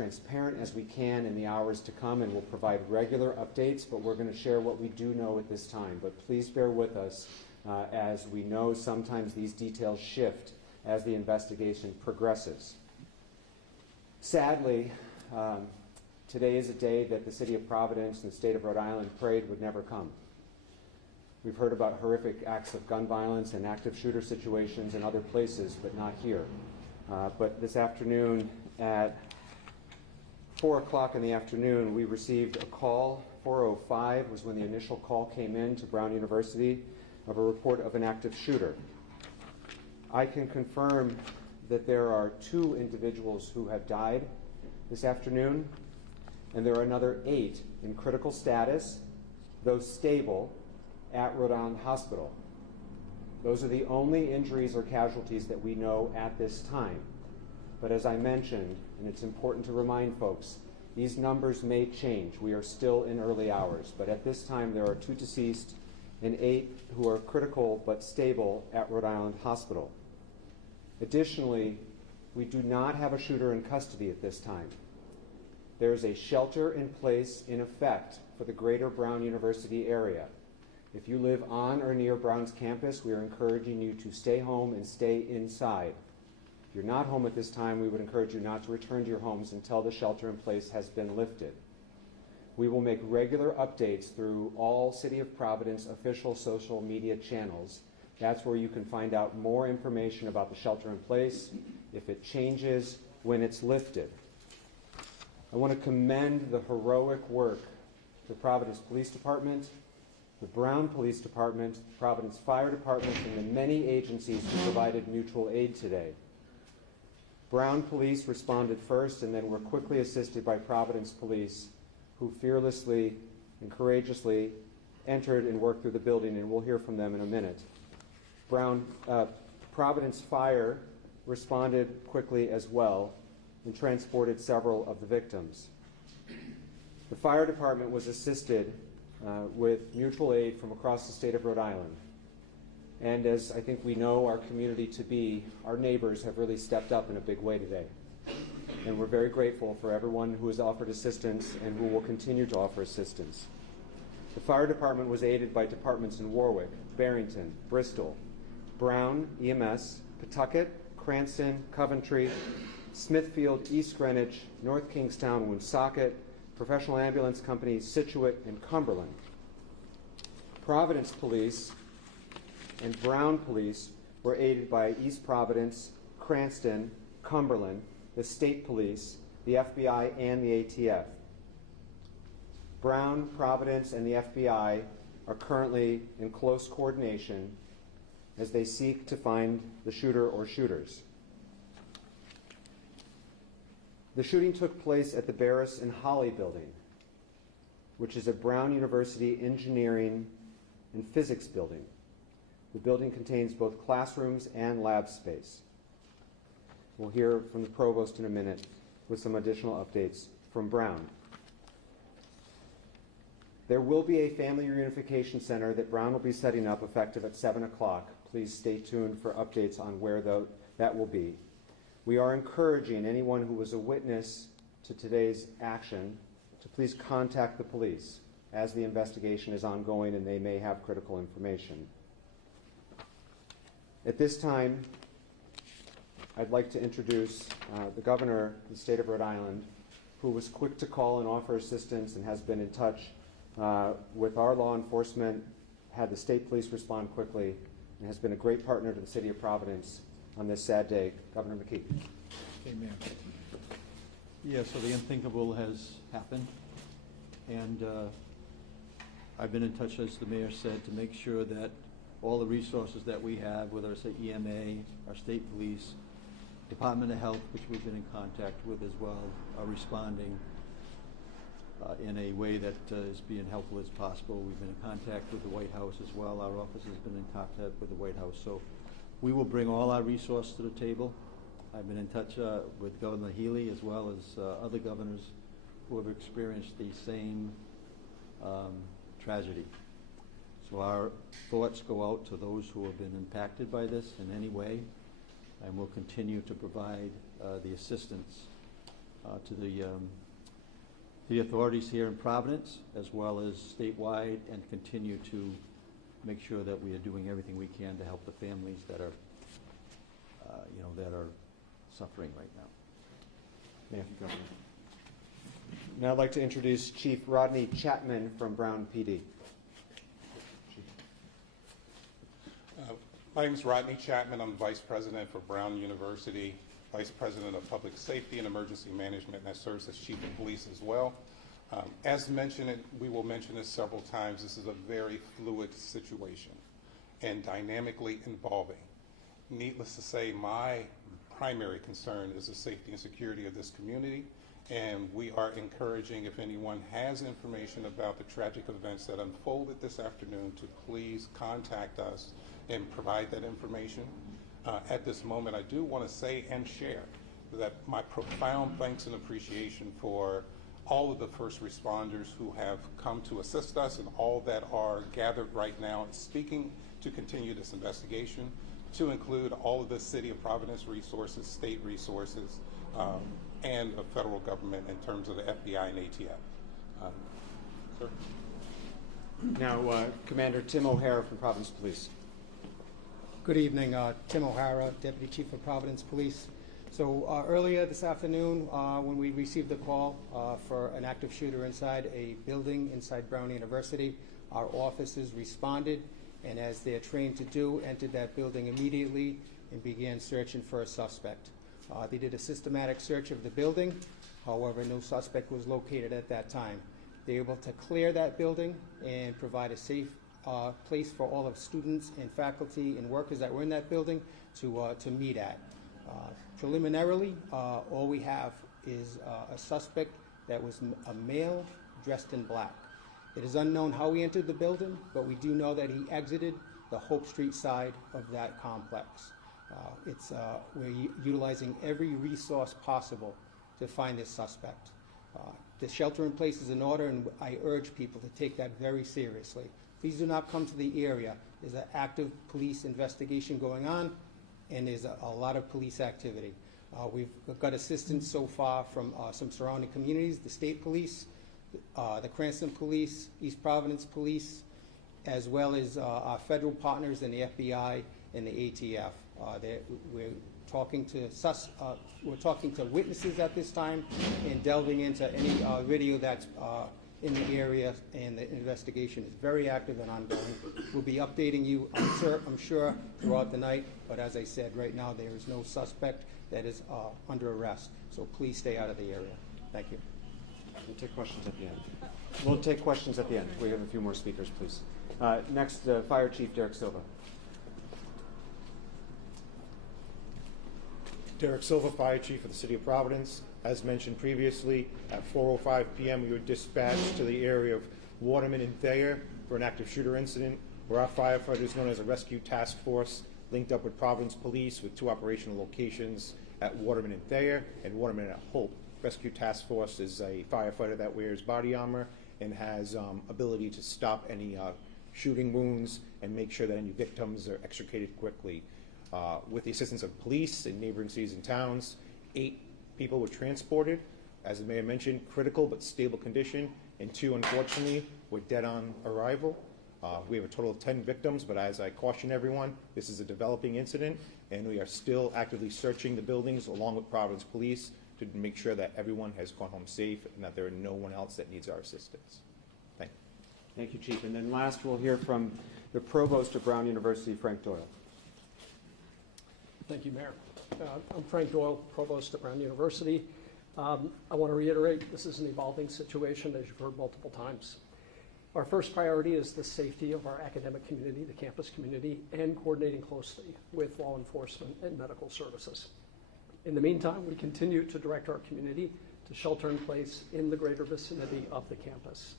transparent as we can in the hours to come, and we'll provide regular updates, but we're going to share what we do know at this time. But please bear with us as we know sometimes these details shift as the investigation progresses. Sadly, today is a day that the city of Providence and the state of Rhode Island prayed would never come. We've heard about horrific acts of gun violence and active shooter situations in other places, but not here. But this afternoon at 4 o'clock in the afternoon, we received a call. 4:05 was when the initial call came in to Brown University of a report of an active shooter. I can confirm that there are 2 individuals who have died this afternoon, and there are another 8 in critical status, those stable, at Rhode Island Hospital. Those are the only injuries or casualties that we know at this time. But as I mentioned, and it's important to remind folks, these numbers may change. We are still in early hours, but at this time there are 2 deceased and 8 who are critical but stable at Rhode Island Hospital. Additionally, we do not have a shooter in custody at this time. There is a shelter in place in effect for the greater Brown University area. If you live on or near Brown's campus, we are encouraging you to stay home and stay inside. If you're not home at this time, we would encourage you not to return to your homes until the shelter in place has been lifted. We will make regular updates through all City of Providence official social media channels. That's where you can find out more information about the shelter in place, if it changes, when it's lifted. I want to commend the heroic work of the Providence Police Department, the Brown Police Department, Providence Fire Department, and the many agencies who provided mutual aid today. Brown Police responded first and then were quickly assisted by Providence Police, who fearlessly and courageously entered and worked through the building, and we'll hear from them in a minute. Providence Fire responded quickly as well and transported several of the victims. The fire department was assisted with mutual aid from across the state of Rhode Island. And as I think we know our community to be, our neighbors have really stepped up in a big way today. And we're very grateful for everyone who has offered assistance and who will continue to offer assistance. The fire department was aided by departments in Warwick, Barrington, Bristol, Brown, EMS, Pawtucket, Cranston, Coventry, Smithfield, East Greenwich, North Kingstown, Woonsocket, Professional Ambulance Company, Scituate, and Cumberland. Providence Police and Brown Police were aided by East Providence, Cranston, Cumberland, the State Police, the FBI, and the ATF. Brown, Providence, and the FBI are currently in close coordination as they seek to find the shooter or shooters. The shooting took place at the Barris and Holly building, which is a Brown University engineering and physics building. The building contains both classrooms and lab space. We'll hear from the provost in a minute with some additional updates from Brown. There will be a family reunification center that Brown will be setting up effective at 7 o'clock. Please stay tuned for updates on where that will be. We are encouraging anyone who was a witness to today's action to please contact the police as the investigation is ongoing and they may have critical information. At this time, I'd like to introduce the governor of the state of Rhode Island, who was quick to call and offer assistance and has been in touch with our law enforcement, had the state police respond quickly, and has been a great partner to the city of Providence on this sad day. Governor McKee. Amen. Yeah, so the unthinkable has happened, and I've been in touch, as the mayor said, to make sure that all the resources that we have, whether it's the EMA, our state police, Department of Health, which we've been in contact with as well, are responding in a way that is being helpful as possible. We've been in contact with the White House as well. Our office has been in contact with the White House. So we will bring all our resources to the table. I've been in touch with Governor Healy as well as other governors who have experienced the same tragedy. So our thoughts go out to those who have been impacted by this in any way, and we'll continue to provide the assistance to the authorities here in Providence, as well as statewide, and continue to make sure that we are doing everything we can to help the families that are, that are suffering right now. Thank you, Governor. Now I'd like to introduce Chief Rodney Chapman from Brown PD. My name is Rodney Chapman. I'm Vice President for Brown University, Vice President of Public Safety and Emergency Management, and I serve as Chief of Police as well. As mentioned, we will mention this several times, this is a very fluid situation and dynamically evolving. Needless to say, my primary concern is the safety and security of this community, and we are encouraging, if anyone has information about the tragic events that unfolded this afternoon, to please contact us and provide that information. At this moment, I do want to say and share that my profound thanks and appreciation for all of the first responders who have come to assist us and all that are gathered right now and speaking to continue this investigation, to include all of the City of Providence resources, state resources, and the federal government in terms of the FBI and ATF. Sir? Now, Commander Tim O'Hara from Providence Police. Good evening, Tim O'Hara, Deputy Chief of Providence Police. So earlier this afternoon, when we received the call for an active shooter inside a building inside Brown University, our officers responded, and as they're trained to do, entered that building immediately and began searching for a suspect. They did a systematic search of the building. However, no suspect was located at that time. They were able to clear that building and provide a safe place for all of students and faculty and workers that were in that building to meet at. Preliminarily, all we have is a suspect that was a male dressed in black. It is unknown how he entered the building, but we do know that he exited the Hope Street side of that complex. We're utilizing every resource possible to find this suspect. The shelter in place is in order, and I urge people to take that very seriously. Please do not come to the area. There's an active police investigation going on, and there's a lot of police activity. We've got assistance so far from some surrounding communities, the state police, the Cranston Police, East Providence Police, as well as our federal partners in the FBI and the ATF. We're talking to witnesses at this time and delving into any video that's in the area, and the investigation is very active and ongoing. We'll be updating you, I'm sure, throughout the night, but as I said, right now there is no suspect that is under arrest, so please stay out of the area. Thank you. We'll take questions at the end. We'll take questions at the end. We have a few more speakers, please. Next, Fire Chief Derek Silva. Derek Silva, Fire Chief of the City of Providence. As mentioned previously, at 4:05 p.m. we were dispatched to the area of Waterman and Thayer for an active shooter incident where our firefighters, known as a rescue task force, linked up with Providence Police with 2 operational locations at Waterman and Thayer and Waterman at Hope. Rescue task force is a firefighter that wears body armor and has ability to stop any shooting wounds and make sure that any victims are extricated quickly. With the assistance of police in neighboring cities and towns, 8 people were transported, as the mayor mentioned, critical but stable condition, and 2, unfortunately, were dead on arrival. We have a total of 10 victims, but as I caution everyone, this is a developing incident, and we are still actively searching the buildings along with Providence Police to make sure that everyone has gone home safe and that there are no one else that needs our assistance. Thank you. Thank you, Chief. And then last, we'll hear from the Provost of Brown University, Frank Doyle. Thank you, Mayor. I'm Frank Doyle, Provost at Brown University. I want to reiterate, this is an evolving situation, as you've heard multiple times. Our first priority is the safety of our academic community, the campus community, and coordinating closely with law enforcement and medical services. In the meantime, we continue to direct our community to shelter in place in the greater vicinity of the campus.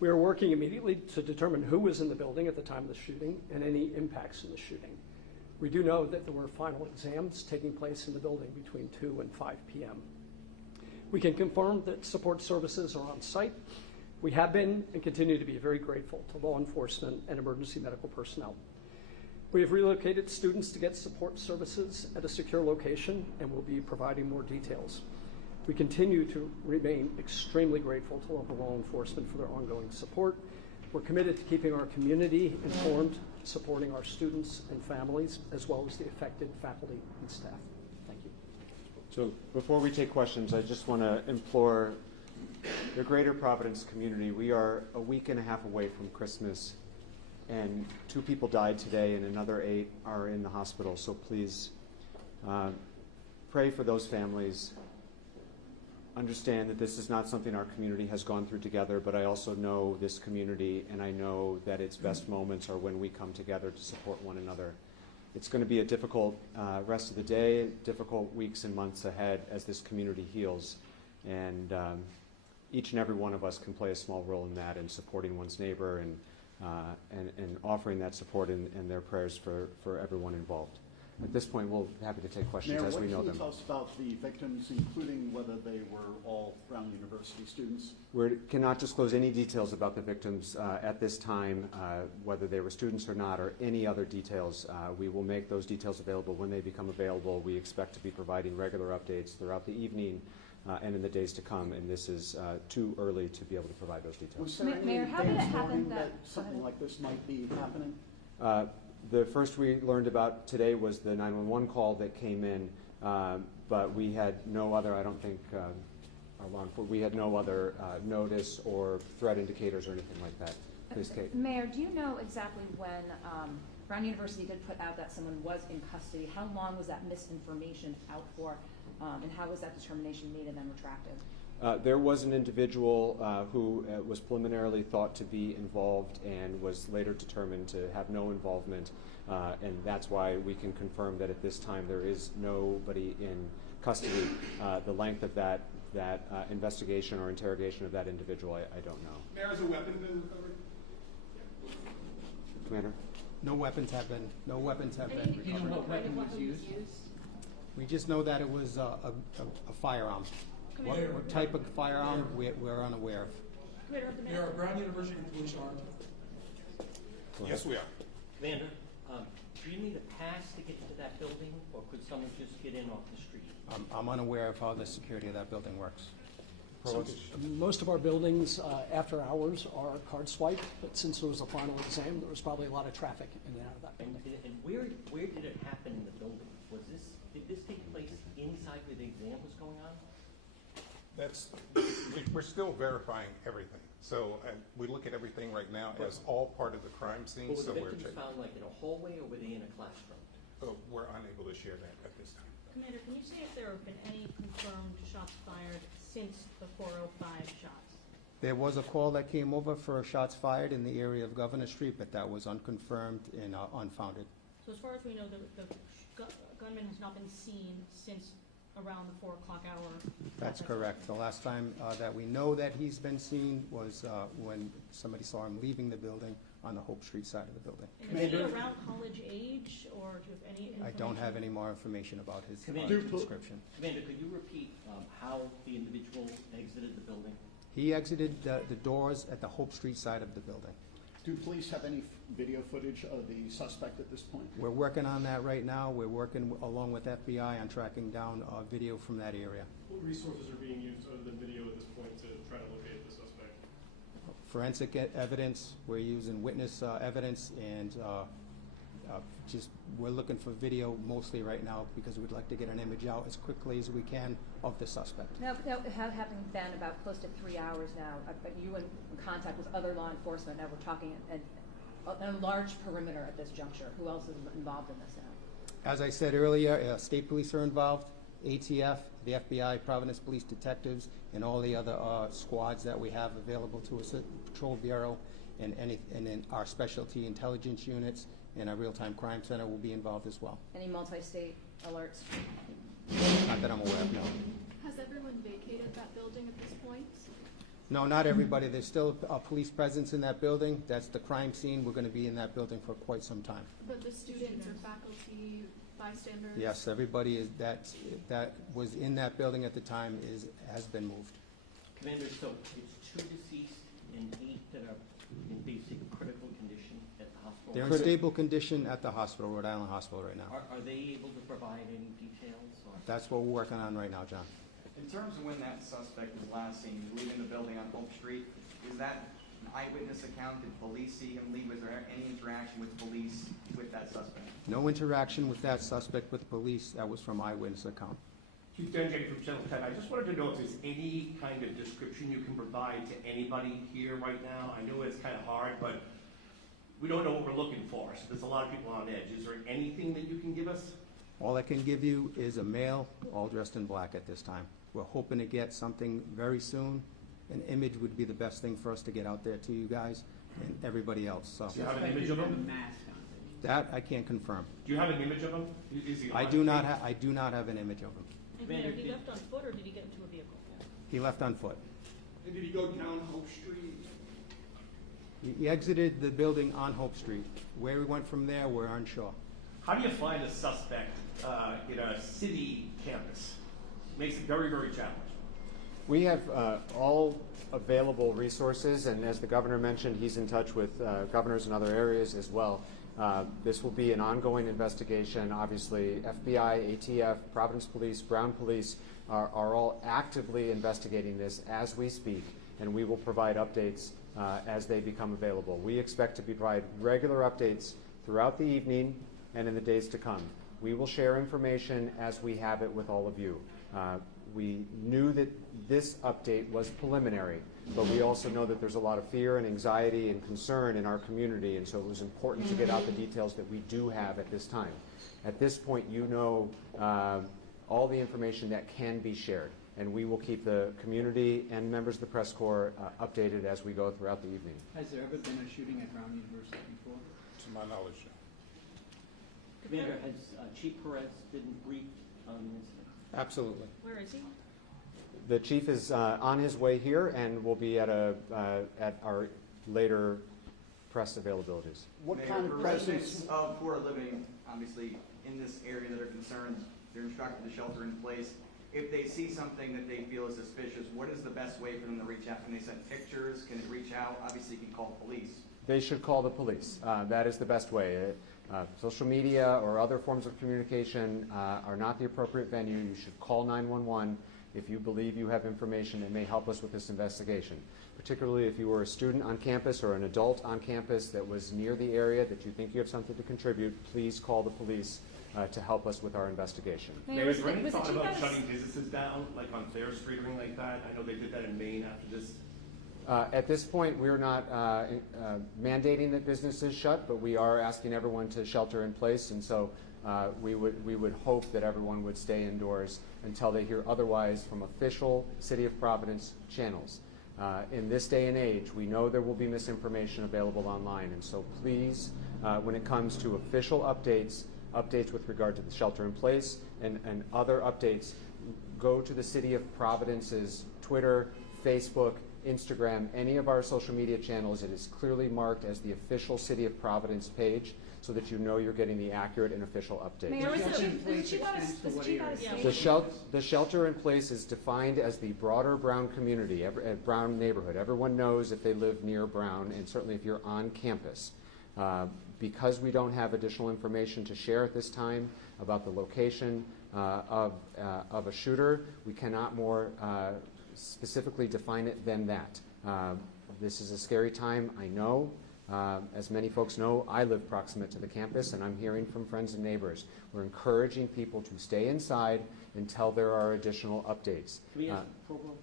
We are working immediately to determine who was in the building at the time of the shooting and any impacts in the shooting. We do know that there were final exams taking place in the building between 2 and 5 p.m. We can confirm that support services are on site. We have been and continue to be very grateful to law enforcement and emergency medical personnel. We have relocated students to get support services at a secure location and will be providing more details. We continue to remain extremely grateful to local law enforcement for their ongoing support. We're committed to keeping our community informed, supporting our students and families, as well as the affected faculty and staff. Thank you. So before we take questions, I just want to implore the greater Providence community. We are a week and a half away from Christmas, and 2 people died today and another 8 are in the hospital. So please pray for those families. Understand that this is not something our community has gone through together, but I also know this community, and I know that its best moments are when we come together to support one another. It's going to be a difficult rest of the day, difficult weeks and months ahead as this community heals. And each and every one of us can play a small role in that, in supporting one's neighbor and offering that support and their prayers for everyone involved. At this point, we'll be happy to take questions Mayor, as we know what can them. you tell us about the victims, including whether they were all Brown University students? We cannot disclose any details about the victims at this time, whether they were students or not, or any other details. We will make those details available when they become available. We expect to be providing regular updates throughout the evening and in the days to come, and this is too early to be able to provide those details. Was there any Mayor, how did it advance happen warning that something like this might be happening? The first we learned about today was the 911 call that came in, but we had no other, I don't think, we had no other notice or threat indicators or anything like that. Please, Kate. Mayor, do you know exactly when Brown University did put out that someone was in custody? How long was that misinformation out for, and how was that determination made and then retracted? There was an individual who was preliminarily thought to be involved and was later determined to have no involvement, and that's why we can confirm that at this time there is nobody in custody. The length of that investigation or interrogation of that individual, I don't know. Mayor, has a weapon been recovered? Commander? No weapons have been recovered. Do you know what weapon was used? We just know that it was a firearm. What type of firearm, we're unaware of. Mayor, are Brown University police armed? Yes, we are. Commander, do you need a pass to get to that building, or could someone just get in off the street? I'm unaware of how the security of that building works. Most of our buildings after hours are card swipe, but since there was a final exam, there was probably a lot of traffic in and out of that And, building. and where did it happen in the building? Did this take place inside where the exam was going on? We're still verifying everything. So we look at everything right now as all part of the crime scene. Or were So the we're victims found like in a hallway, or were they in a classroom? we're unable to share that at this time. Commander, can you say if there have been any confirmed shots fired since the 405 shots? There was a call that came over for shots fired in the area of Governor Street, but that was unconfirmed and unfounded. So as far as we know, the gunman has not been seen since around the 4 o'clock hour? That's correct. The last time that we know that he's been seen was when somebody saw him leaving the building on the Hope Street side of the building. And is he around college age, or do you have any information? I don't have any more information about his Commander, description. Commander, could you repeat how the individual exited the building? He exited the doors at the Hope Street side of the building. Do police have any video footage of the suspect at this point? We're working on that right now. We're working along with FBI on tracking down video from that area. What resources are being used other than video at this point to try to locate the suspect? Forensic evidence, we're using witness evidence, and we're looking for video mostly right now because we'd like to get an image out as quickly as we can of the suspect. Now, having been about close to 3 hours now, but you in contact with other law enforcement, now we're talking a large perimeter at this juncture. Who else is involved in this now? As I said earlier, state police are involved, ATF, the FBI, Providence Police Detectives, and all the other squads that we have available to us at Patrol Bureau, and then our specialty intelligence units and our real-time crime center will be involved as well. Any multi-state alerts? Not that I'm aware of, no. Has everyone vacated that building at this point? No, not everybody. There's still a police presence in that building. That's the crime scene. We're going to be in that building for quite some time. But the students or faculty, bystanders? Yes, everybody that was in that building at the time has been moved. Commander, so it's 2 deceased and 8 that are in basic critical condition at the hospital? They're in stable condition at the hospital, Rhode Island Hospital right now. Are they able to provide any details? Or? That's what we're working on right now, John. In terms of when that suspect was last seen, leaving the building on Hope Street, is that an eyewitness account? Did police see him leave? Was there any interaction with police with that suspect? No interaction with that suspect with police. That was from eyewitness account. Chief Denjay from Channel 10. I just wanted to know if there's any kind of description you can provide to anybody here right now. I know it's kind of hard, but we don't know what we're looking for, so there's a lot of people on edge. Is there anything that you can give us? All I can give you is a male, all dressed in black at this time. We're hoping to get something very soon. An image would be the best thing for us to get out there to you guys and everybody else. So Do you have an image of him? that I can't confirm. Do you have an image of him? Is he I do not have an image of him. And Mayor, he left on foot or did he get into a vehicle? He left on foot. And did he go down Hope Street? He exited the building on Hope Street. Where he went from there, we're unsure. How do you find a suspect in a city campus? Makes it very, very challenging. We have all available resources, and as the governor mentioned, he's in touch with governors in other areas as well. This will be an ongoing investigation. Obviously, FBI, ATF, Providence Police, Brown Police are all actively investigating this as we speak, and we will provide updates as they become available. We expect to provide regular updates throughout the evening and in the days to come. We will share information as we have it with all of you. We knew that this update was preliminary, but we also know that there's a lot of fear and anxiety and concern in our community, and so it was important to get out the details that we do have at this time. At this point, you know all the information that can be shared, and we will keep the community and members of the press corps updated as we go throughout the evening. Has there ever been a shooting at Brown University before? To my knowledge, Commander, has Chief Perez been briefed on the incident? Absolutely. Where is he? The chief is on his way here and will be at our later press availabilities. What Mayor, kind of for presence? residents who are living, obviously, in this area that are concerned, they're instructed to shelter in place. If they see something that they feel is suspicious, what is the best way for them to reach out? Can they send pictures? Can it reach out? Obviously, you can call police. They should call the police. That is the best way. Social media or other forms of communication are not the appropriate venue. You should call 911 if you believe you have information that may help us with this investigation, particularly if you were a student on campus or an adult on campus that was near the area that you think you have something to contribute. Please call the police to help us with our investigation. Mayor, is there any thought about shutting businesses down, like on Fair Street or anything like that? I know they did that in Maine after this. At this point, we're not mandating that businesses shut, but we are asking everyone to shelter in place, and so we would hope that everyone would stay indoors until they hear otherwise from official City of Providence channels. In this day and age, we know there will be misinformation available online, and so please, when it comes to official updates with regard to the shelter in place and other updates, go to the City of Providence's Twitter, Facebook, Instagram, any of our social media channels. It is clearly marked as the official City of Providence page so that you know you're getting the accurate and official updates. Mayor, was the chief out of state? The shelter in place is defined as the broader Brown community, Brown neighborhood. Everyone knows if they live near Brown, and certainly if you're on campus. Because we don't have additional information to share at this time about the location of a shooter, we cannot more specifically define it than that. This is a scary time, I know. As many folks know, I live proximate to the campus, and I'm hearing from friends and neighbors. We're encouraging people to stay inside until there are additional updates. Can we ask Provost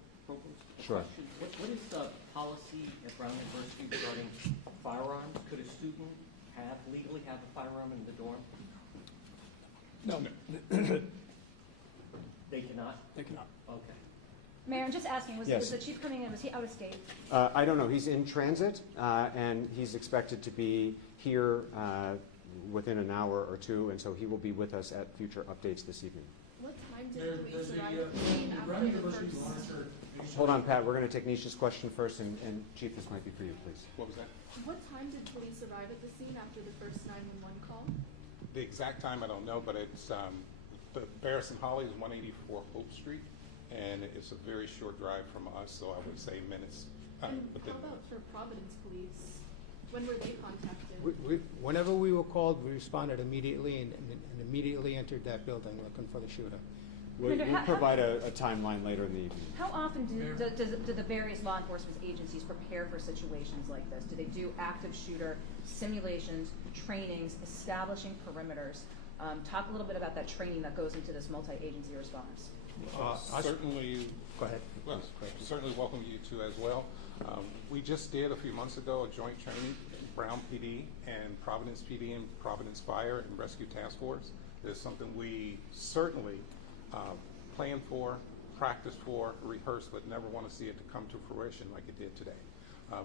Sure. a question? What is the policy at Brown University regarding firearms? Could a student legally have a firearm in the dorm? No. They cannot? They cannot. Okay. Mayor, I'm just asking, was Yes. the chief coming in, was he out of state? I don't know. He's in transit, and he's expected to be here within an hour or two, and so he will be with us at future updates this evening. What time did police arrive at the scene after the first? Hold on, Pat. We're going to take Nisha's question first, and Chief, this might be for you, please. what was that? What time did police arrive at the scene after the first 911 call? The exact time I don't know, but it's the Barris and Holly is 184 Hope Street, and it's a very short drive from us, so I would say minutes. And how about for Providence Police? When were they contacted? Whenever we were called, we responded immediately and immediately entered that building looking for the shooter. We'll provide a timeline later in the evening. How often do the various law enforcement agencies prepare for situations like this? Do they do active shooter simulations, trainings, establishing perimeters? Talk a little bit about that training that goes into this multi-agency response. Certainly. Go ahead. Well, certainly welcome you to as well. We just did a few months ago a joint training, Brown PD and Providence PD and Providence Fire and Rescue Task Force. It's something we certainly plan for, practice for, rehearse, but never want to see it to come to fruition like it did today.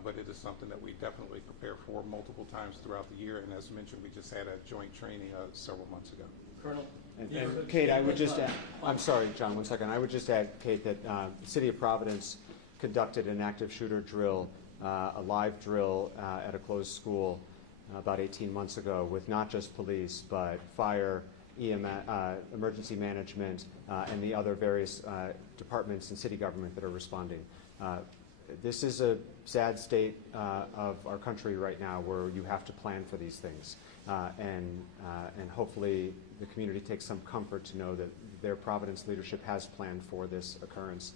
But it is something that we definitely prepare for multiple times throughout the year. And as mentioned, we just had a joint training several months ago. Colonel? And Kate, I would just add, I'm sorry, John, 1 second. I would just add, Kate, that the City of Providence conducted an active shooter drill, a live drill at a closed school about 18 months ago with not just police, but fire, EMS, emergency management, and the other various departments and city government that are responding. This is a sad state of our country right now where you have to plan for these things. And hopefully the community takes some comfort to know that their Providence leadership has planned for this occurrence,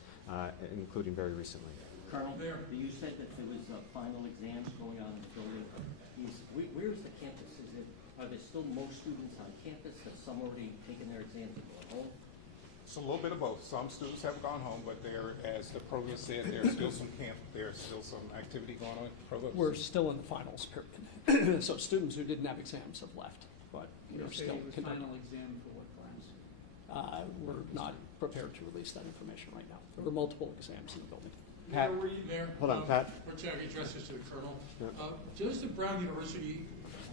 including very recently. Colonel, you said that there was final exams going on in the building. Where is the campus? Are there still most students on campus? Have some already taken their exams and gone home? It's a little bit of both. Some students have gone home, but there, as the provost said, there's still some activity going on. Provost? We're still in the finals period. So students who didn't have exams have left, but we're still conducting. Final exam for what class? We're not prepared to release that information right now. There were multiple exams in the building. Pat, hold on, Pat. Or can I address this to the Colonel? Yeah. Does the Brown University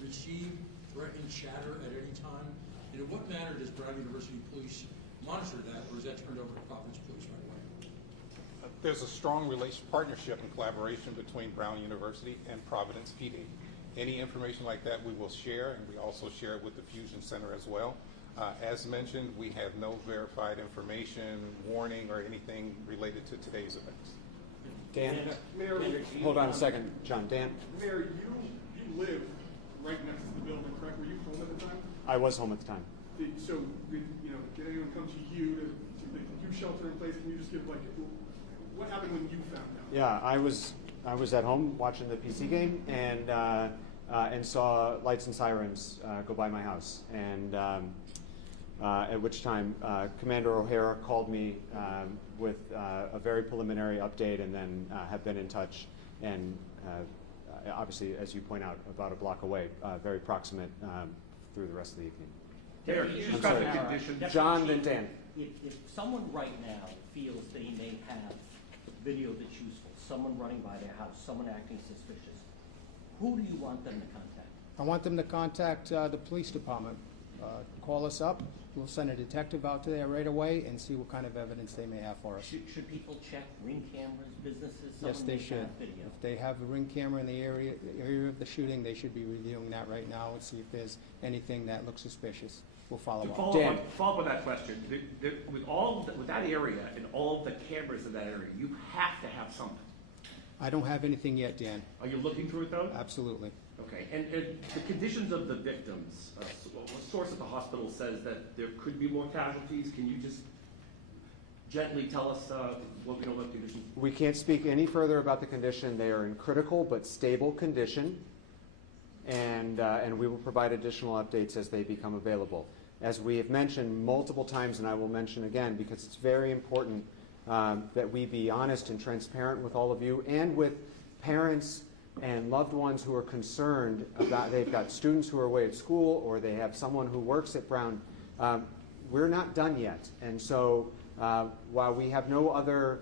receive threatening chatter at any time? And in what manner does Brown University Police monitor that, or is that turned over to Providence Police right away? There's a strong partnership and collaboration between Brown University and Providence PD. Any information like that we will share, and we also share it with the Fusion Center as well. As mentioned, we have no verified information, warning, or anything related to today's events. Dan? Mayor, Hold on a second, John. Dan? Mayor, you live right next to the building, correct? Were you home at the time? I was home at the time. Did anyone come to you to do shelter in place? Can you just give what happened when you found out? Yeah, I was at home watching the PC game and saw lights and sirens go by my house, and at which time Commander O'Hara called me with a very preliminary update, and then have been in touch, and obviously, as you point out, about a block away, very proximate through the rest of the evening. Derek, you just got the condition. John, then Dan. If someone right now feels that he may have video that's useful, someone running by their house, someone acting suspicious, who do you want them to contact? I want them to contact the police department. Call us up. We'll send a detective out to there right away and see what kind of evidence they may have for us. Should people check ring cameras, businesses? Yes, they should. If they have a ring camera in the area of the shooting, they should be reviewing that right now and see if there's anything that looks suspicious. We'll follow up. Follow up on that question. With that area and all of the cameras in that area, you have to have something. I don't have anything yet, Dan. Are you looking through it, though? Absolutely. Okay. And the conditions of the victims, a source at the hospital says that there could be more casualties. Can you just gently tell us what we know about the condition? We can't speak any further about the condition. They are in critical but stable condition, and we will provide additional updates as they become available. As we have mentioned multiple times, and I will mention again because it's very important that we be honest and transparent with all of you and with parents and loved ones who are concerned about, they've got students who are away at school or they have someone who works at Brown. We're not done yet. And so while we have no other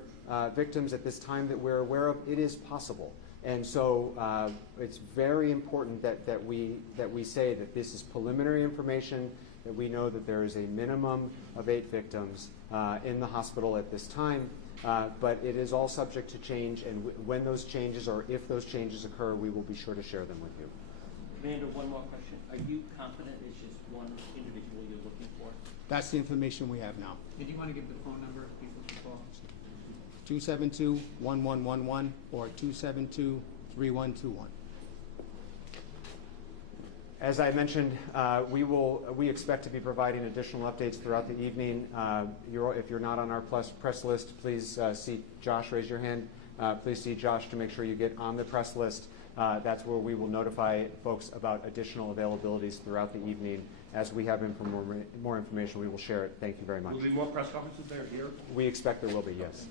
victims at this time that we're aware of, it is possible. And so it's very important that we say that this is preliminary information, that we know that there is a minimum of 8 victims in the hospital at this time. But it is all subject to change, and when those changes or if those changes occur, we will be sure to share them with you. Commander, one more question. Are you confident it's just one individual you're looking for? That's the information we have now. Did you want to give the phone number if people can call? 272-1111 or 272-3121. As I mentioned, we expect to be providing additional updates throughout the evening. If you're not on our press list, please see Josh. Raise your hand. Please see Josh to make sure you get on the press list. That's where we will notify folks about additional availabilities throughout the evening. As we have more information, we will share it. Thank you very much. Will there be more press conferences there here? We expect there will be, yes.